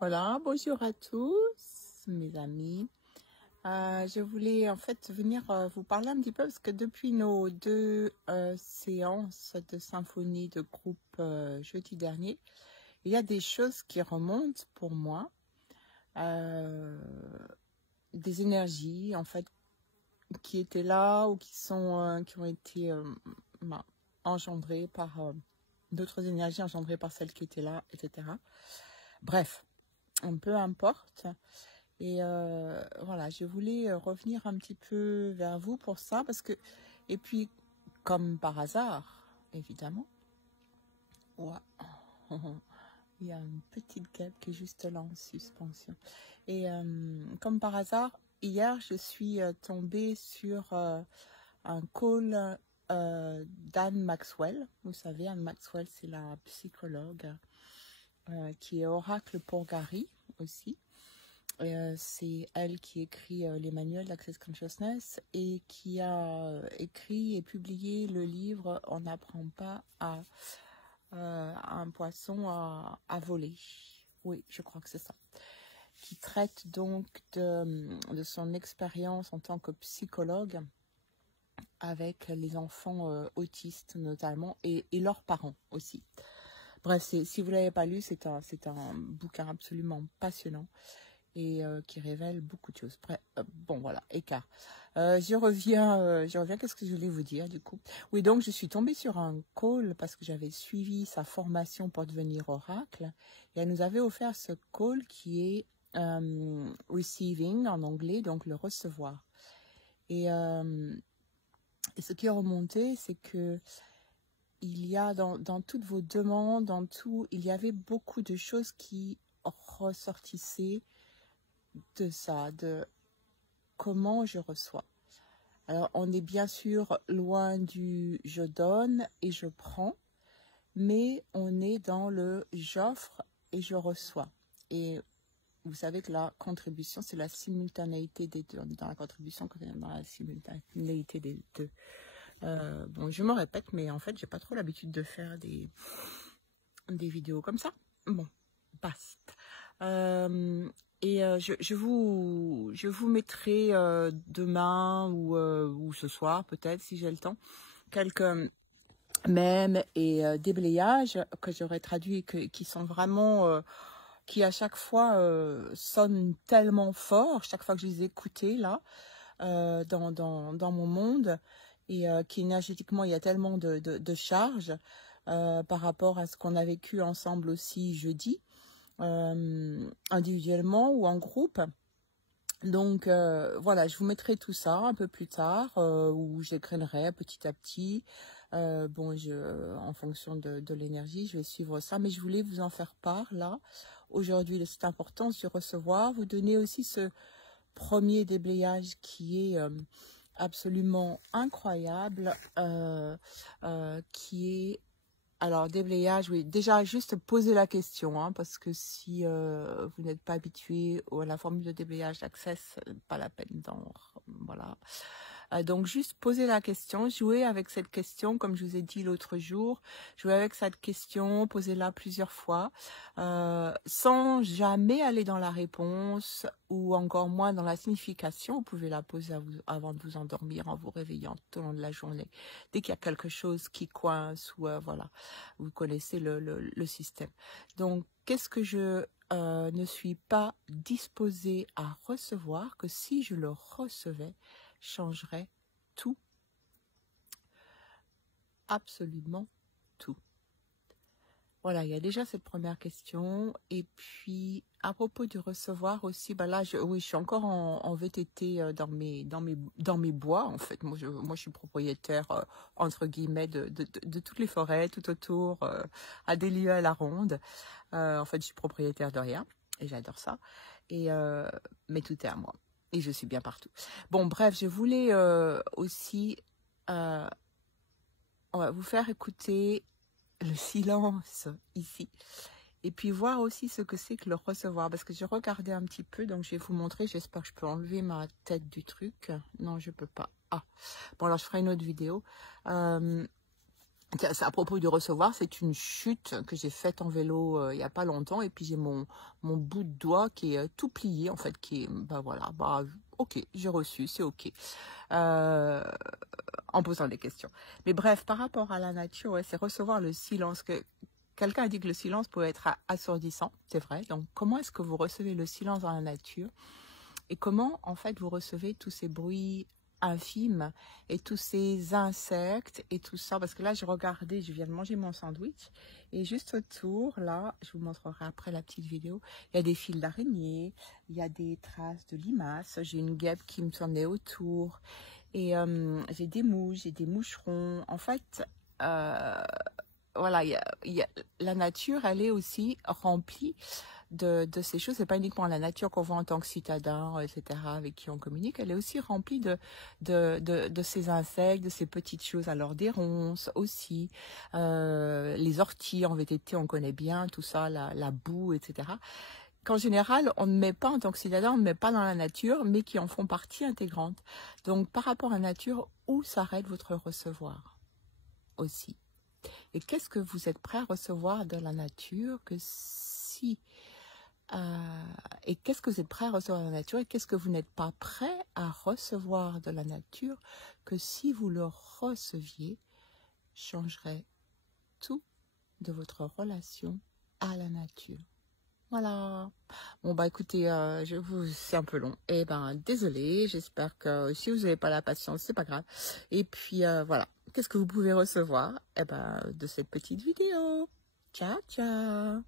Voilà, bonjour à tous, mes amis. Je voulais en fait venir vous parler un petit peu parce que depuis nos deux séances de symphonie de groupe jeudi dernier, il y a des choses qui remontent pour moi, des énergies en fait qui étaient là ou qui ont été engendrées par d'autres énergies engendrées par celles qui étaient là, etc. Bref, peu importe. Et voilà, je voulais revenir un petit peu vers vous pour ça, parce que, et puis, comme par hasard, évidemment, ouais, il y a une petite guêpe qui est juste là en suspension. Et comme par hasard, hier, je suis tombée sur un call d'Anne Maxwell. Vous savez, Anne Maxwell, c'est la psychologue qui est oracle pour Gary aussi. C'est elle qui écrit les manuels d'Access Consciousness et qui a écrit et publié le livre On n'apprend pas à un poisson à voler. Oui, je crois que c'est ça. Qui traite donc de son expérience en tant que psychologue avec les enfants autistes notamment et leurs parents aussi. Bref, si vous ne l'avez pas lu, c'est un bouquin absolument passionnant. Et qui révèle beaucoup de choses. Bon, voilà, écart. Je reviens, qu'est-ce que je voulais vous dire, du coup? Oui, donc, je suis tombée sur un call parce que j'avais suivi sa formation pour devenir oracle. Et elle nous avait offert ce call qui est receiving en anglais, donc le recevoir. Et ce qui est remonté, c'est que il y a dans toutes vos demandes, dans tout, il y avait beaucoup de choses qui ressortissaient de ça, de comment je reçois. Alors, on est bien sûr loin du je donne et je prends, mais on est dans le j'offre et je reçois. Et vous savez que la contribution, c'est la simultanéité des deux. On est dans la contribution quand on est dans la simultanéité des deux. Bon, je me répète, mais en fait, j'ai pas trop l'habitude de faire des vidéos comme ça. Bon, basta. Et je vous mettrai demain ou ce soir peut-être si j'ai le temps quelques mèmes et déblayages que j'aurais traduits qui sont vraiment qui à chaque fois sonnent tellement fort chaque fois que je les écoutais là dans mon monde et qui énergétiquement il y a tellement de charges par rapport à ce qu'on a vécu ensemble aussi jeudi. Individuellement ou en groupe. Donc voilà, je vous mettrai tout ça un peu plus tard où j'écrirai petit à petit. Bon, en fonction de l'énergie, je vais suivre ça, mais je voulais vous en faire part là aujourd'hui de cette importance du recevoir. Vous donner aussi ce premier déblayage qui est absolument incroyable, qui est alors, déblayage, oui. Déjà, juste poser la question, hein, parce que si vous n'êtes pas habitué à la formule de déblayage d'Access, pas la peine voilà. Donc, juste poser la question, jouer avec cette question, comme je vous ai dit l'autre jour, jouer avec cette question, posez-la plusieurs fois, sans jamais aller dans la réponse ou encore moins dans la signification. Vous pouvez la poser avant de vous endormir, en vous réveillant tout au long de la journée. Dès qu'il y a quelque chose qui coince ou voilà, vous connaissez le système. Donc, qu'est-ce que je ne suis pas disposée à recevoir, que si je le recevais, changerait tout, absolument tout. Voilà, il y a déjà cette première question. Et puis, à propos du recevoir aussi, bah là, oui, je suis encore en VTT dans mes bois, en fait. Moi, je suis propriétaire, entre guillemets, de toutes les forêts, tout autour, à des lieux à la ronde. En fait, je suis propriétaire de rien, et j'adore ça. Et, mais tout est à moi. Et je suis bien partout. Bon, bref, je voulais aussi on va vous faire écouter le silence ici. Et puis voir aussi ce que c'est que le recevoir. Parce que j'ai regardé un petit peu, donc je vais vous montrer. J'espère que je peux enlever ma tête du truc. Non, je peux pas. Ah, bon alors je ferai une autre vidéo. Tiens, c'est à propos du recevoir, c'est une chute que j'ai faite en vélo il n'y a pas longtemps. Et puis j'ai mon bout de doigt qui est tout plié, en fait, qui est, bah voilà, bah ok, j'ai reçu, c'est ok. Euh, en posant des questions. Mais bref, par rapport à la nature, ouais, c'est recevoir le silence. Quelqu'un a dit que le silence pouvait être assourdissant, c'est vrai. Donc comment est-ce que vous recevez le silence dans la nature? Et comment, en fait, vous recevez tous ces bruits infimes et tous ces insectes et tout ça? Parce que là, je regardais, je viens de manger mon sandwich et juste autour, là, je vous montrerai après la petite vidéo, il y a des fils d'araignée, il y a des traces de limaces, j'ai une guêpe qui me tournait autour et j'ai des mouches, j'ai des moucherons. En fait, voilà, la nature, elle est aussi remplie de ces choses. C'est pas uniquement la nature qu'on voit en tant que citadin, etc., avec qui on communique. Elle est aussi remplie de ces insectes, de ces petites choses. Alors des ronces aussi, les orties en VTT, on connaît bien tout ça, la boue, etc. Qu'en général, on ne met pas en tant que citadin, on ne met pas dans la nature, mais qui en font partie intégrante. Donc par rapport à la nature, où s'arrête votre recevoir aussi? Et qu'est-ce que vous êtes prêt à recevoir de la nature que si et qu'est-ce que vous êtes prêt à recevoir de la nature et qu'est-ce que vous n'êtes pas prêt à recevoir de la nature que si vous le receviez, changerait tout de votre relation à la nature. Voilà. Bon bah écoutez, c'est un peu long. Et ben désolé, j'espère que si vous n'avez pas la patience, c'est pas grave. Et puis voilà. Qu'est-ce que vous pouvez recevoir de cette petite vidéo? Ciao, ciao.